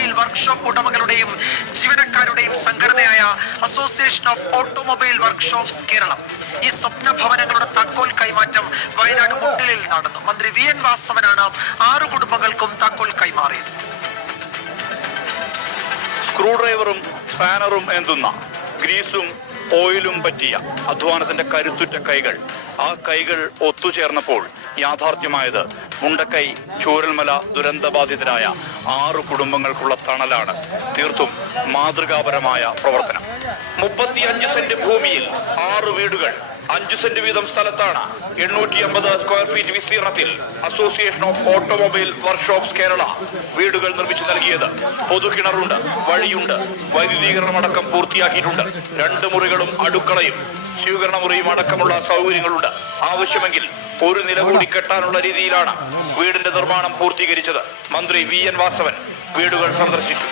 Automobile workshop ഉടമകളുടെയും ജീവനക്കാരുടെയും സംഘടനയായ association of automobile workshops Keralam ഈ സ്വപ്ന ഭവനങ്ങളുടെ താക്കോൽ കൈമാറ്റം വയനാട് മുട്ടിലിൽ നടന്നു. മന്ത്രി വി എൻ വാസവനാണ് 6 കുടുംബങ്ങൾക്കും താക്കോൽ കൈമാറിയത്. സ്ക്രൂ ഡ്രൈവറും സ്പാനറും എന്തുന്ന ഗ്രീസും ഓയിലും പറ്റിയ അധ്വാനത്തിന്റെ കരുത്തുറ്റ കൈകൾ, ആ കൈകൾ ഒത്തുചേർന്നപ്പോൾ യാഥാർത്ഥ്യമായത് മുണ്ടക്കൈ ചൂരൽമല ദുരന്തബാധിതരായ 6 കുടുംബങ്ങൾക്കുള്ള തണലാണ്. തീർത്തും മാതൃകാപരമായ പ്രവർത്തനം. 35 സെന്റ് ഭൂമിയിൽ 6 വീടുകൾ, 5 സെന്റ് വീതം സ്ഥലത്താണ് 850 സ്ക്വയർ ഫീറ്റ് വിസ്തീർണത്തിൽ association of automobile workshops Kerala വീടുകൾ നിർമ്മിച്ചു നൽകിയത്. പൊതുകിണറുണ്ട്, വഴിയുണ്ട്, വൈദ്യുതീകരണം അടക്കം പൂർത്തിയാക്കിയിട്ടുണ്ട്. 2 മുറികളും അടുക്കളയും സ്വീകരണ മുറിയും അടക്കമുള്ള സൗകര്യങ്ങളുണ്ട്. ആവശ്യമെങ്കിൽ 1 നില കൂടി കെട്ടാനുള്ള രീതിയിലാണ് വീടിന്റെ നിർമ്മാണം പൂർത്തീകരിച്ചത്. മന്ത്രി വി എൻ വാസവൻ വീടുകൾ സന്ദർശിച്ചു.